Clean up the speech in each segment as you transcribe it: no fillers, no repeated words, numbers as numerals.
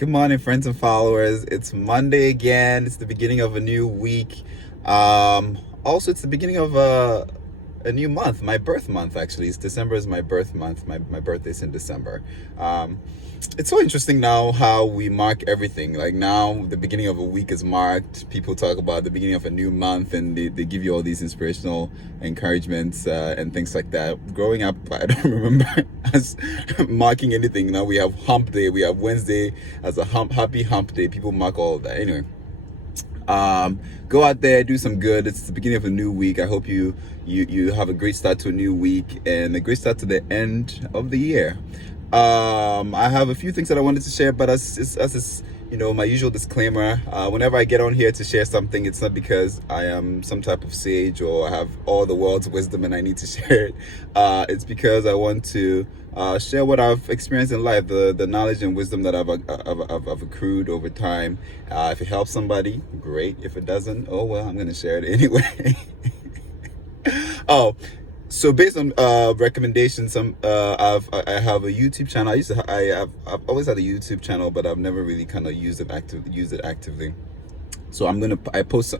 Good morning, friends and followers. It's Monday again. It's the beginning of a new week. Also, it's the beginning of a new month. My birth month, actually. December is my birth month. My birthday's in December. It's so interesting now how we mark everything. Like now, the beginning of a week is marked. People talk about the beginning of a new month, and they give you all these inspirational encouragements and things like that. Growing up, I don't remember us marking anything. Now we have Hump Day. We have Wednesday as a happy Hump Day. People mark all of that. Anyway, go out there, do some good. It's the beginning of a new week. I hope you have a great start to a new week and a great start to the end of the year. I have a few things that I wanted to share, but as my usual disclaimer, whenever I get on here to share something, it's not because I am some type of sage or I have all the world's wisdom and I need to share it. It's because I want to share what I've experienced in life, the knowledge and wisdom that I've accrued over time. If it helps somebody, great. If it doesn't, oh well, I'm gonna share it anyway. So based on recommendations, I have a YouTube channel. I've always had a YouTube channel, but I've never really kind of used it actively. So I'm gonna post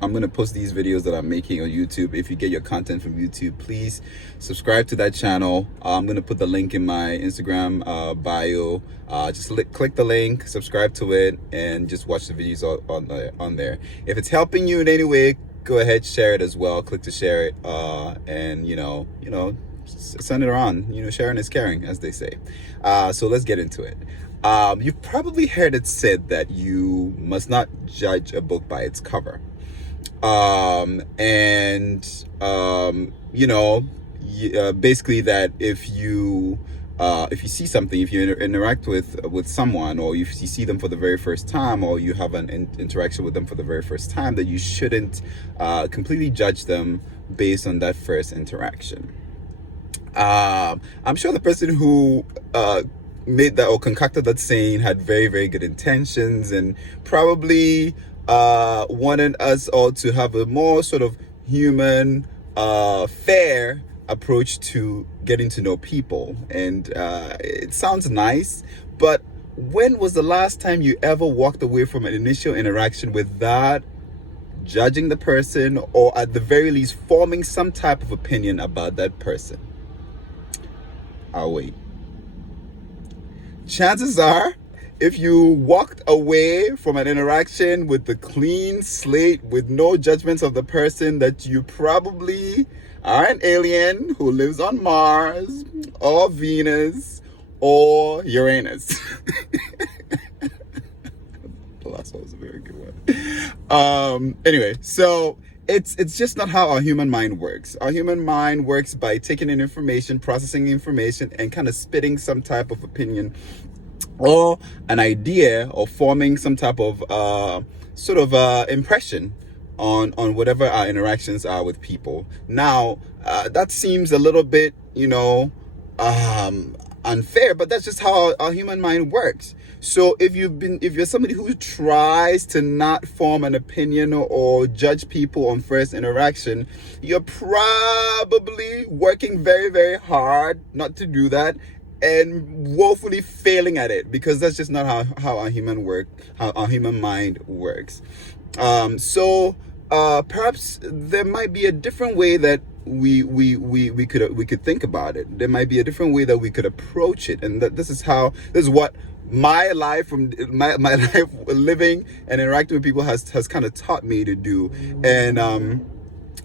these videos that I'm making on YouTube. If you get your content from YouTube, please subscribe to that channel. I'm gonna put the link in my Instagram bio. Just click the link, subscribe to it, and just watch the videos on there. If it's helping you in any way, go ahead, share it as well. Click to share it, and send it around. Sharing is caring, as they say. So let's get into it. You've probably heard it said that you must not judge a book by its cover. Basically that if you see something, if you interact with someone, or if you see them for the very first time, or you have an interaction with them for the very first time, that you shouldn't completely judge them based on that first interaction. I'm sure the person who made that or concocted that saying had very, very good intentions and probably wanted us all to have a more sort of human, fair approach to getting to know people. And it sounds nice, but when was the last time you ever walked away from an initial interaction without judging the person, or at the very least forming some type of opinion about that person? I'll wait. Chances are, if you walked away from an interaction with a clean slate, with no judgments of the person, that you probably are an alien who lives on Mars or Venus or Uranus. The last one was a very good one. Anyway, so it's just not how our human mind works. Our human mind works by taking in information, processing information, and kind of spitting some type of opinion or an idea, or forming some type of impression on whatever our interactions are with people. Now, that seems a little bit, unfair, but that's just how our human mind works. So if you're somebody who tries to not form an opinion or judge people on first interaction, you're probably working very, very hard not to do that, and woefully failing at it, because that's just not how our human mind works. So perhaps there might be a different way that we could think about it. There might be a different way that we could approach it, and this is what my life living and interacting with people has kind of taught me to do. And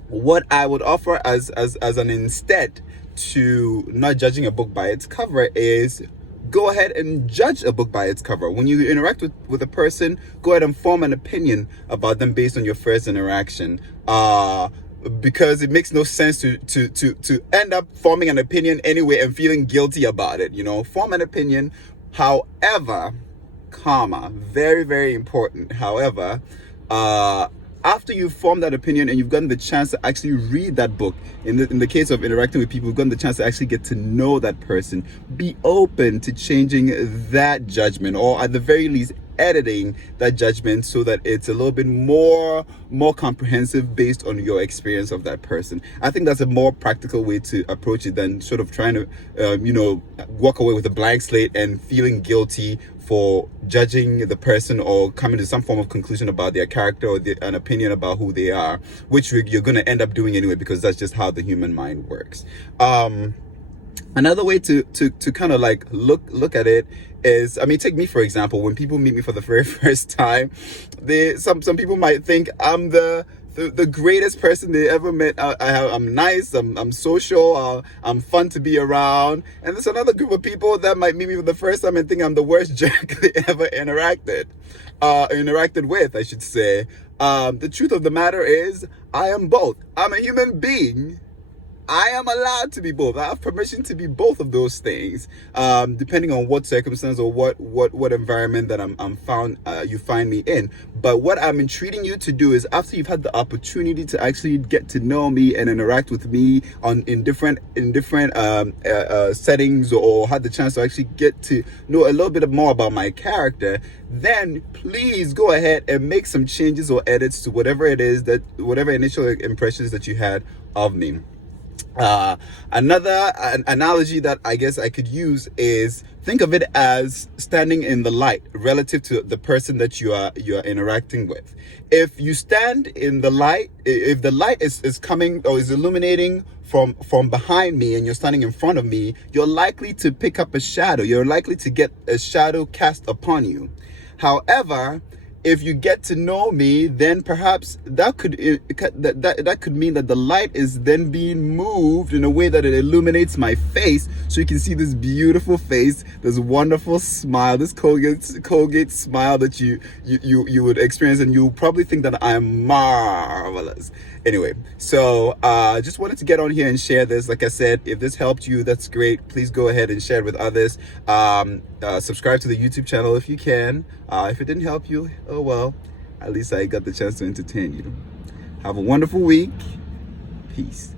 what I would offer as an instead to not judging a book by its cover is go ahead and judge a book by its cover. When you interact with a person, go ahead and form an opinion about them based on your first interaction. Because it makes no sense to end up forming an opinion anyway and feeling guilty about it. Form an opinion. However, very, very important. However, after you've formed that opinion and you've gotten the chance to actually read that book, in the case of interacting with people, you've gotten the chance to actually get to know that person, be open to changing that judgment, or at the very least editing that judgment so that it's a little bit more comprehensive based on your experience of that person. I think that's a more practical way to approach it than sort of trying to walk away with a blank slate and feeling guilty for judging the person or coming to some form of conclusion about their character or an opinion about who they are, which you're going to end up doing anyway, because that's just how the human mind works. Another way to kind of like look at it is, I mean, take me for example. When people meet me for the very first time, some people might think I'm the greatest person they ever met. I'm nice, I'm social, I'm fun to be around. And there's another group of people that might meet me for the first time and think I'm the worst jerk they ever interacted with, I should say. The truth of the matter is, I am both. I'm a human being. I am allowed to be both. I have permission to be both of those things, depending on what circumstance or what environment that I'm found you find me in. But what I'm entreating you to do is, after you've had the opportunity to actually get to know me and interact with me in different settings, or had the chance to actually get to know a little bit more about my character, then please go ahead and make some changes or edits to whatever initial impressions that you had of me. Another analogy that I guess I could use is, think of it as standing in the light relative to the person that you are interacting with. If you stand in the light, if the light is coming or is illuminating from behind me and you're standing in front of me, you're likely to pick up a shadow. You're likely to get a shadow cast upon you. However, if you get to know me, then perhaps that could mean that the light is then being moved in a way that it illuminates my face, so you can see this beautiful face, this wonderful smile, this Colgate smile that you would experience, and you probably think that I'm marvelous. Anyway, so just wanted to get on here and share this. Like I said, if this helped you, that's great. Please go ahead and share it with others. Subscribe to the YouTube channel if you can. If it didn't help you, oh well, at least I got the chance to entertain you. Have a wonderful week. Peace.